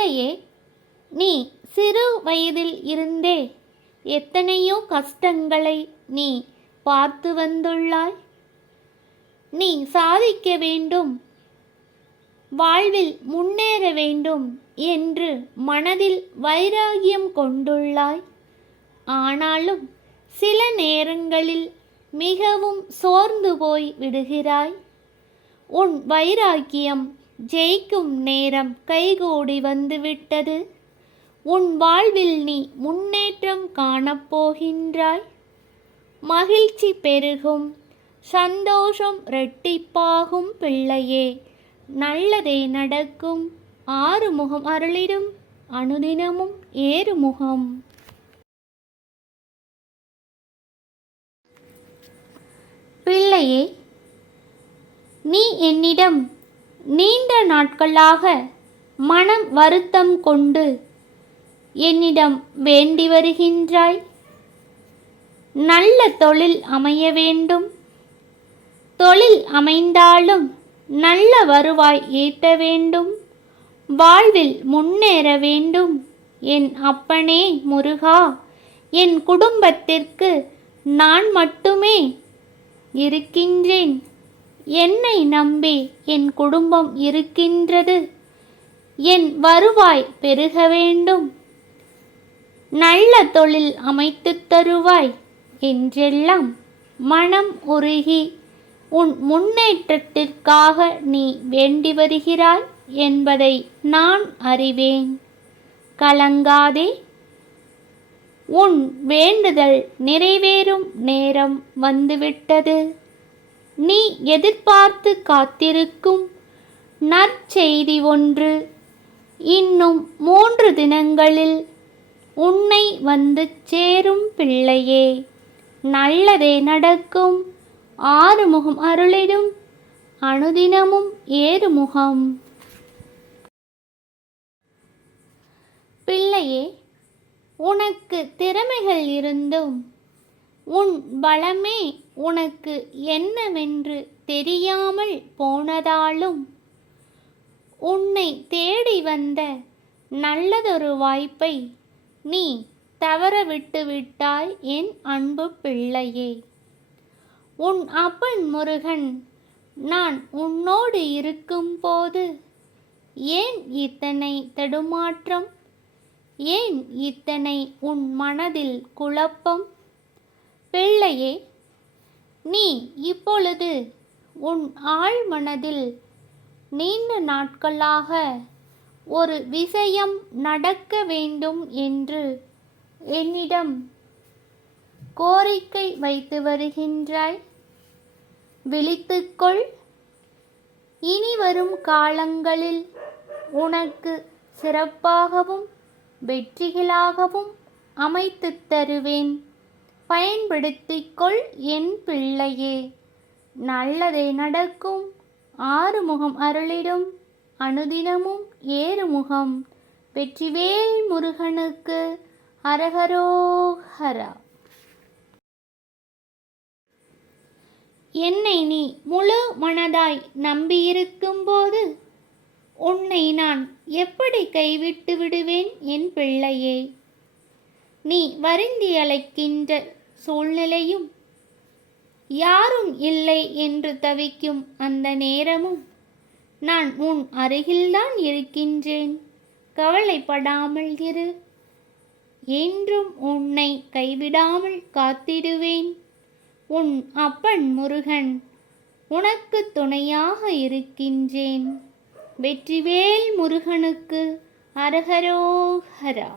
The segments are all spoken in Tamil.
பிள்ளையே, நீ சிறு வயதில் இருந்தே எத்தனையோ கஷ்டங்களை நீ பார்த்து வந்துள்ளாய். நீ சாதிக்க வேண்டும், வாழ்வில் முன்னேற வேண்டும் என்று மனதில் வைராகியம் கொண்டுள்ளாய். ஆனாலும் சில நேரங்களில் மிகவும் சோர்ந்து போய் விடுகிறாய். உன் வைராக்கியம் ஜெயிக்கும் நேரம் கைகூடி வந்துவிட்டது. உன் வாழ்வில் நீ முன்னேற்றம் காணப்போகின்றாய். மகிழ்ச்சி பெருகும், சந்தோஷம் இரட்டிப்பாகும். பிள்ளையே, நல்லதே நடக்கும். ஆறுமுகம் அருளிடும், அனுதினமும் ஏறுமுகம். பிள்ளையே, நீ என்னிடம் நீண்ட நாட்களாக மனம் வருத்தம் கொண்டு என்னிடம் வேண்டி வருகின்றாய். நல்ல தொழில் அமைய வேண்டும். தொழில் அமைந்தாலும் நல்ல வருவாய் ஈட்ட வேண்டும். வாழ்வில் முன்னேற வேண்டும். என் அப்பனே முருகா, என் குடும்பத்திற்கு நான் மட்டுமே இருக்கின்றேன். என்னை நம்பி என் குடும்பம் இருக்கின்றது. என் வருவாய் பெருக வேண்டும். நல்ல தொழில் அமைத்து தருவாய் என்றெல்லாம் மனம் உருகி உன் முன்னேற்றத்திற்காக நீ வேண்டி வருகிறாய் என்பதை நான் அறிவேன். கலங்காதே, உன் வேண்டுதல் நிறைவேறும் நேரம் வந்துவிட்டது. நீ எதிர்பார்த்து காத்திருக்கும் நற்செய்தி ஒன்று இன்னும் 3 தினங்களில் உன்னை வந்து சேரும். பிள்ளையே, நல்லதே நடக்கும். ஆறுமுகம் அருளிடும், அனுதினமும் ஏறுமுகம். பிள்ளையே, உனக்கு திறமைகள் இருந்தும் உன் பலமே உனக்கு என்னவென்று தெரியாமல் போனதாலும் உன்னை தேடி வந்த நல்லதொரு வாய்ப்பை நீ தவற விட்டு விட்டாய். என் அன்பு பிள்ளையே, உன் அப்பன் முருகன் நான் உன்னோடு இருக்கும்போது ஏன் இத்தனை தடுமாற்றம்? ஏன் இத்தனை உன் மனதில் குழப்பம்? பிள்ளையே, நீ இப்பொழுது உன் ஆழ் மனதில் நீண்ட நாட்களாக ஒரு விஷயம் நடக்க வேண்டும் என்று என்னிடம் கோரிக்கை வைத்து வருகின்றாய். விழித்துக்கொள். இனி வரும் காலங்களில் உனக்கு சிறப்பாகவும் வெற்றிகளாகவும் அமைத்து தருவேன். பயன்படுத்திக்கொள் என் பிள்ளையே. நல்லதே நடக்கும். ஆறுமுகம் அருளிடும், அனுதினமும் ஏறுமுகம். வெற்றிவேல் முருகனுக்கு ஹரஹரோஹரா. என்னை நீ முழு மனதாய் நம்பியிருக்கும்போது உன்னை நான் எப்படி கைவிட்டு விடுவேன் என் பிள்ளையே? நீ வருந்தி அழைக்கின்ற சூழ்நிலையும் யாரும் இல்லை என்று தவிக்கும் அந்த நேரமும் நான் உன் அருகில்தான் இருக்கின்றேன். கவலைப்படாமல் இரு. என்றும் உன்னை கைவிடாமல் காத்திடுவேன். உன் அப்பன் முருகன் உனக்கு துணையாக இருக்கின்றேன். வெற்றிவேல் முருகனுக்கு ஹரஹரோஹரா.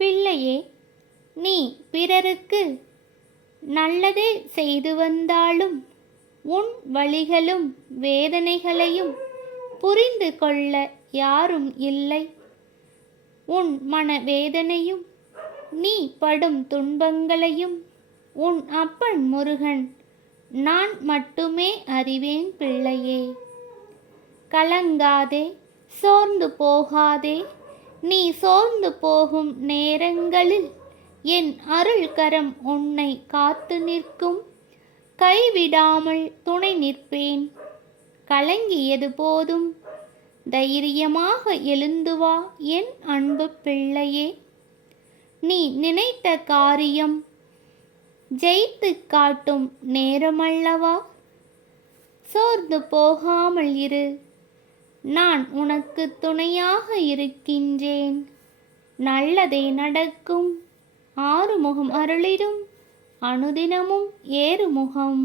பிள்ளையே, நீ பிறருக்கு நல்லதே செய்து வந்தாலும் உன் வலிகளும் வேதனைகளையும் புரிந்து கொள்ள யாரும் இல்லை. உன் மனவேதனையும் நீ படும் துன்பங்களையும் உன் அப்பன் முருகன் நான் மட்டுமே அறிவேன். பிள்ளையே, கலங்காதே, சோர்ந்து போகாதே. நீ சோர்ந்து போகும் நேரங்களில் என் அருள் கரம் உன்னை காத்து நிற்கும். கைவிடாமல் துணை நிற்பேன். கலங்கியது போதும், தைரியமாக எழுந்து வா என் அன்பு பிள்ளையே. நீ நினைத்த காரியம் ஜெயித்து காட்டும் நேரமல்லவா. சோர்ந்து போகாமல் இரு, நான் உனக்கு துணையாக இருக்கின்றேன். நல்லதே நடக்கும், ஆறுமுகம் அருளிடும் அனுதினமும் ஏறுமுகம்.